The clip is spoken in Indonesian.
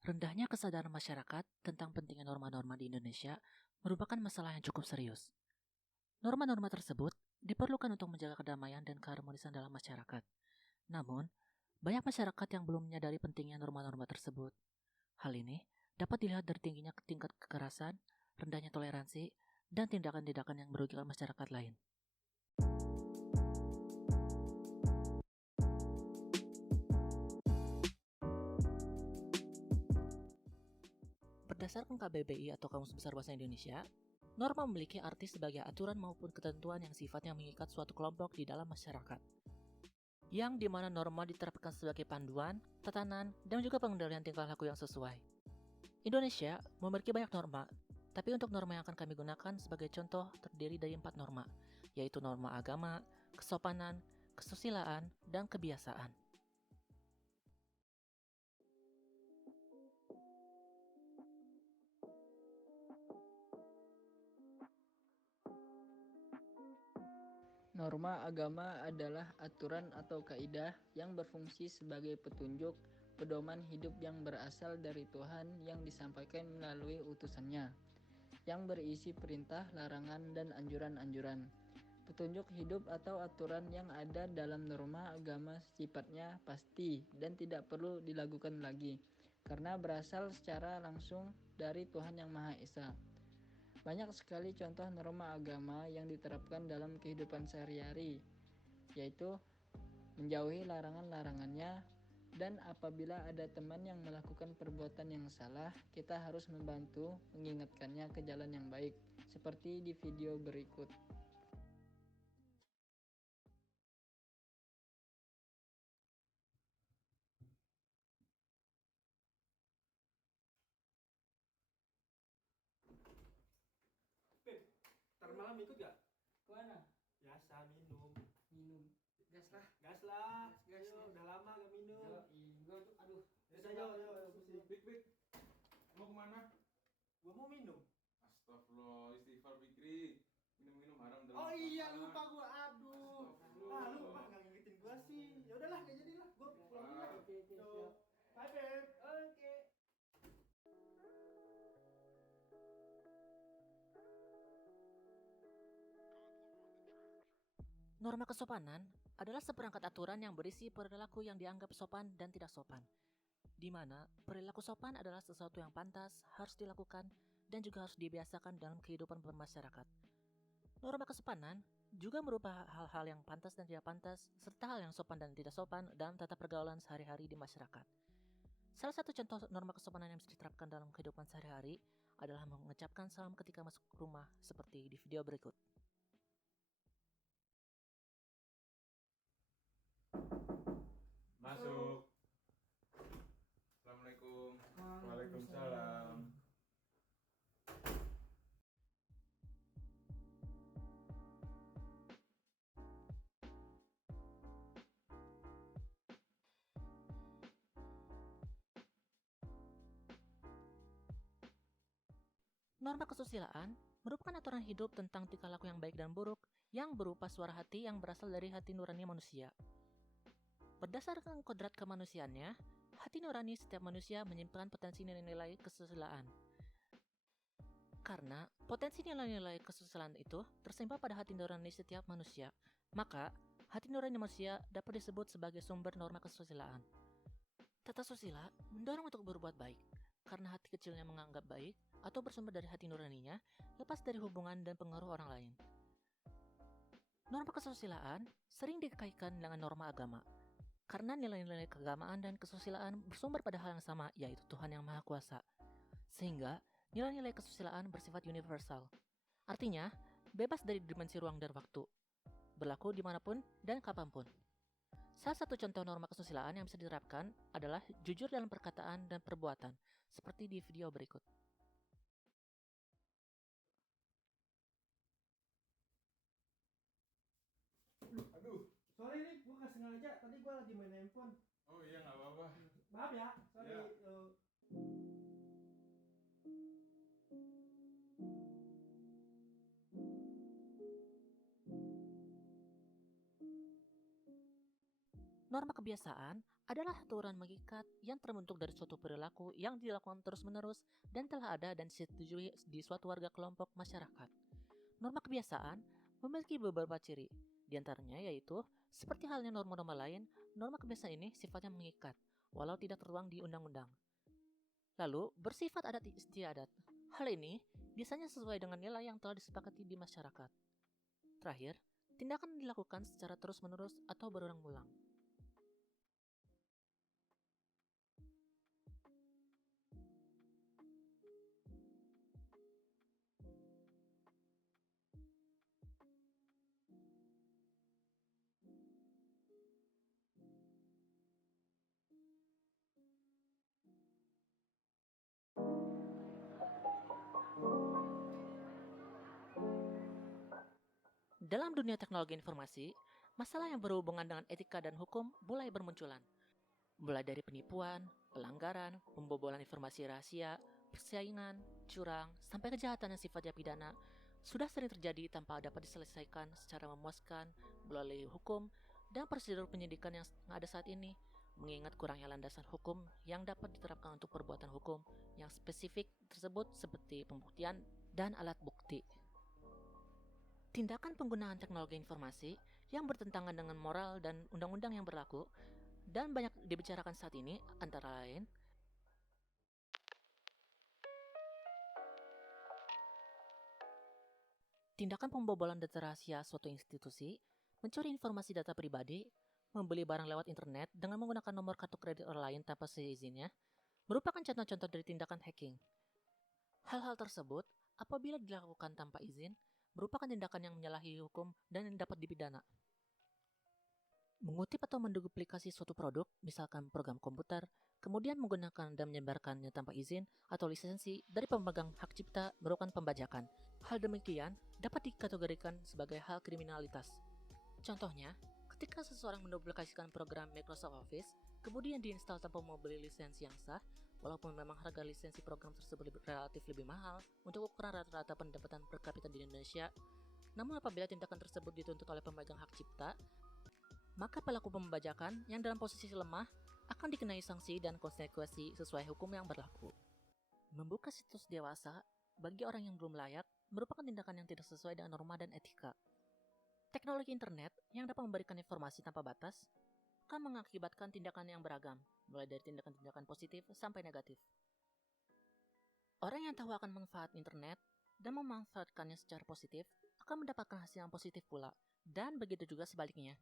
Rendahnya kesadaran masyarakat tentang pentingnya norma-norma di Indonesia merupakan masalah yang cukup serius. Norma-norma tersebut diperlukan untuk menjaga kedamaian dan keharmonisan dalam masyarakat. Namun, banyak masyarakat yang belum menyadari pentingnya norma-norma tersebut. Hal ini dapat dilihat dari tingginya tingkat kekerasan, rendahnya toleransi, dan tindakan-tindakan yang merugikan masyarakat lain. Berdasarkan KBBI atau Kamus Besar Bahasa Indonesia, norma memiliki arti sebagai aturan maupun ketentuan yang sifatnya mengikat suatu kelompok di dalam masyarakat. Yang dimana norma diterapkan sebagai panduan, tatanan, dan juga pengendalian tingkah laku yang sesuai. Indonesia memiliki banyak norma, tapi untuk norma yang akan kami gunakan sebagai contoh terdiri dari 4 norma, yaitu norma agama, kesopanan, kesusilaan, dan kebiasaan. Norma agama adalah aturan atau kaidah yang berfungsi sebagai petunjuk pedoman hidup yang berasal dari Tuhan yang disampaikan melalui utusannya, yang berisi perintah, larangan, dan anjuran-anjuran. Petunjuk hidup atau aturan yang ada dalam norma agama sifatnya pasti dan tidak perlu dilakukan lagi, karena berasal secara langsung dari Tuhan Yang Maha Esa. Banyak sekali contoh norma agama yang diterapkan dalam kehidupan sehari-hari, yaitu menjauhi larangan-larangannya, dan apabila ada teman yang melakukan perbuatan yang salah, kita harus membantu mengingatkannya ke jalan yang baik, seperti di video berikut. Pip, ntar malam ikut gak? Kemana? Biasa minum. Minum. Gas lah. Gas lah. Gas. Ayo, udah lama gak minum. Aduh. Ayo, pusing. Big, mau kemana? Gua mau minum. Astagfirullah, istighfar Fikri. Minum-minum haram dalam Oh iya, puasa. lupa gua. Aduh. Astagfirullah. Lupa gak ngingetin gua sih. Ya udahlah, gak jadilah. Gua pulang dulu. Ya. Oke, siap. Bye, Pip. Oke. Norma kesopanan adalah seperangkat aturan yang berisi perilaku yang dianggap sopan dan tidak sopan, di mana perilaku sopan adalah sesuatu yang pantas, harus dilakukan, dan juga harus dibiasakan dalam kehidupan bermasyarakat. Norma kesopanan juga merupakan hal-hal yang pantas dan tidak pantas, serta hal yang sopan dan tidak sopan dalam tata pergaulan sehari-hari di masyarakat. Salah satu contoh norma kesopanan yang bisa diterapkan dalam kehidupan sehari-hari adalah mengucapkan salam ketika masuk rumah, seperti di video berikut. Masuk. Assalamualaikum. Waalaikumsalam. Norma kesusilaan merupakan aturan hidup tentang tingkah laku yang baik dan buruk yang berupa suara hati yang berasal dari hati nurani manusia. Berdasarkan kodrat kemanusiaannya, hati nurani setiap manusia menyimpan potensi nilai-nilai kesusilaan. Karena potensi nilai-nilai kesusilaan itu tersimpan pada hati nurani setiap manusia, maka hati nurani manusia dapat disebut sebagai sumber norma kesusilaan. Tata susila mendorong untuk berbuat baik, karena hati kecilnya menganggap baik atau bersumber dari hati nuraninya, lepas dari hubungan dan pengaruh orang lain. Norma kesusilaan sering dikaitkan dengan norma agama, karena nilai-nilai keagamaan dan kesusilaan bersumber pada hal yang sama, yaitu Tuhan Yang Maha Kuasa. Sehingga, nilai-nilai kesusilaan bersifat universal. Artinya, bebas dari dimensi ruang dan waktu, berlaku dimanapun dan kapanpun. Salah satu contoh norma kesusilaan yang bisa diterapkan adalah jujur dalam perkataan dan perbuatan, seperti di video berikut. Aduh. Sorry nih, gua gak sengaja. Tadi gua lagi main handphone. Oh iya, nggak apa-apa. Maaf ya. Sorry. Ya. Norma kebiasaan adalah aturan mengikat yang terbentuk dari suatu perilaku yang dilakukan terus-menerus dan telah ada dan disetujui di suatu warga kelompok masyarakat. Norma kebiasaan memiliki beberapa ciri, di antaranya yaitu, seperti halnya norma-norma lain, norma kebiasaan ini sifatnya mengikat, walau tidak tertuang di undang-undang. Lalu, bersifat adat istiadat. Hal ini biasanya sesuai dengan nilai yang telah disepakati di masyarakat. Terakhir, tindakan dilakukan secara terus-menerus atau berulang-ulang. Dalam dunia teknologi informasi, masalah yang berhubungan dengan etika dan hukum mulai bermunculan. Mulai dari penipuan, pelanggaran, pembobolan informasi rahasia, persaingan, curang, sampai kejahatan yang sifatnya pidana, sudah sering terjadi tanpa dapat diselesaikan secara memuaskan melalui hukum dan prosedur penyidikan yang ada saat ini, mengingat kurangnya landasan hukum yang dapat diterapkan untuk perbuatan hukum yang spesifik tersebut seperti pembuktian dan alat bukti. Tindakan penggunaan teknologi informasi yang bertentangan dengan moral dan undang-undang yang berlaku dan banyak dibicarakan saat ini antara lain tindakan pembobolan data rahasia suatu institusi, mencuri informasi data pribadi, membeli barang lewat internet dengan menggunakan nomor kartu kredit orang lain tanpa seizinnya, merupakan contoh-contoh dari tindakan hacking. Hal-hal tersebut, apabila dilakukan tanpa izin, merupakan tindakan yang menyalahi hukum dan yang dapat dipidana. Mengutip atau menduplikasi suatu produk, misalkan program komputer, kemudian menggunakan dan menyebarkannya tanpa izin atau lisensi dari pemegang hak cipta merupakan pembajakan. Hal demikian dapat dikategorikan sebagai hal kriminalitas. Contohnya, ketika seseorang menduplikasikan program Microsoft Office, kemudian diinstal tanpa membeli lisensi yang sah, walaupun memang harga lisensi program tersebut relatif lebih mahal untuk ukuran rata-rata pendapatan per kapita di Indonesia, namun apabila tindakan tersebut dituntut oleh pemegang hak cipta, maka pelaku pembajakan yang dalam posisi lemah akan dikenai sanksi dan konsekuensi sesuai hukum yang berlaku. Membuka situs dewasa bagi orang yang belum layak merupakan tindakan yang tidak sesuai dengan norma dan etika. Teknologi internet yang dapat memberikan informasi tanpa batas akan mengakibatkan tindakan yang beragam, mulai dari tindakan-tindakan positif sampai negatif. Orang yang tahu akan manfaat internet dan memanfaatkannya secara positif akan mendapatkan hasil yang positif pula, dan begitu juga sebaliknya.